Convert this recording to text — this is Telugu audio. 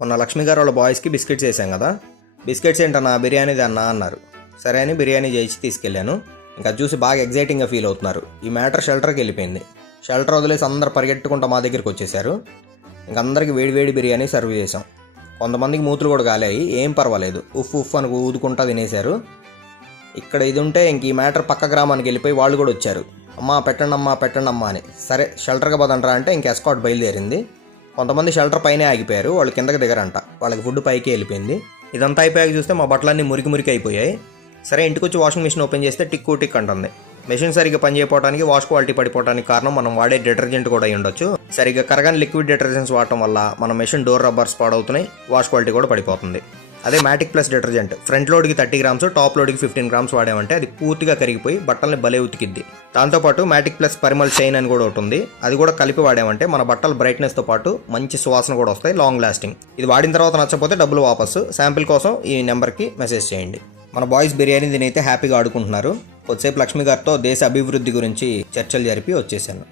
మొన్న లక్ష్మి గారు వాళ్ళ బాయ్స్కి బిస్కెట్స్ వేసాం కదా, బిస్కెట్స్ ఏంటన్నా బిర్యానీది అన్నా అన్నారు. సరే అని బిర్యానీ చేసి తీసుకెళ్ళాను. ఇంకా చూసి బాగా ఎగ్జైటింగ్గా ఫీల్ అవుతున్నారు. ఈ మ్యాటర్ షెల్టర్కి వెళ్ళిపోయింది. షెల్టర్ వదిలేసి అందరు పరిగెట్టుకుంటూ మా దగ్గరికి వచ్చేసారు. ఇంక అందరికి వేడి బిర్యానీ సర్వ్ చేసాం. కొంతమందికి మూతులు కూడా గాలాయి, ఏం పర్వాలేదు, ఉఫ్ ఉఫ్ అని ఊదుకుంటా తినేశారు. ఇక్కడ ఇది ఉంటే ఇంక ఈ మ్యాటర్ పక్క గ్రామానికి వెళ్ళిపోయి వాళ్ళు కూడా వచ్చారు. అమ్మా పెట్టండి అమ్మా అని. సరే షెల్టర్గా పోదంటారా అంటే ఇంక ఎస్కాట్ బయలుదేరింది. కొంతమంది షెల్టర్ పైనే ఆగిపోయారు, వాళ్ళు కిందకి దిగరంట, వాళ్ళకి ఫుడ్ పైకి వెళ్ళిపోయింది. ఇదంతా అయిపోయాక చూస్తే మా బట్టలన్నీ మురికి అయిపోయాయి. సరే ఇంటికి వచ్చి వాషింగ్ మిషన్ ఓపెన్ చేస్తే టిక్ అంటుంది. మెషిన్ సరిగ్గా పనిచేయకపోవడానికి, వాష్ క్వాలిటీ పడిపోవడానికి కారణం మనం వాడే డిటర్జెంట్ కూడా అయి ఉండొచ్చు. సరిగ్గా కరగని లిక్విడ్ డిటర్జెంట్స్ వాడటం వల్ల మన మెషిన్ డోర్ రబ్బర్స్ పాడవుతున్నాయి, వాష్ క్వాలిటీ కూడా పడిపోతుంది. అదే మ్యాటిక్ ప్లస్ డిటర్జెంట్ ఫ్రంట్ లోడ్కి 30 గ్రామ్స్, టాప్ లోడ్కి 15 గ్రామ్స్ వాడామంటే అది పూర్తిగా కరిగిపోయి బట్టల్ని భలే ఉతికిద్ది. దాంతోపాటు మ్యాటిక్ ప్లస్ పరిమల్ షైన్ అని కూడా ఒకటి ఉంది, అది కూడా కలిపి వాడామంటే మన బట్టల బ్రైట్నెస్తో పాటు మంచి సువాసన కూడా వస్తాయి, లాంగ్ లాస్టింగ్. ఇది వాడిన తర్వాత నచ్చకపోతే డబ్బులు వాపసు. శాంపిల్ కోసం ఈ నెంబర్కి మెసేజ్ చేయండి. మన బాయ్స్ బిర్యానీ తినైతే హ్యాపీగా ఆడుకుంటున్నారు. కొద్దిసేపు లక్ష్మి గారితో దేశ అభివృద్ధి గురించి చర్చలు జరిపి వచ్చేసాను.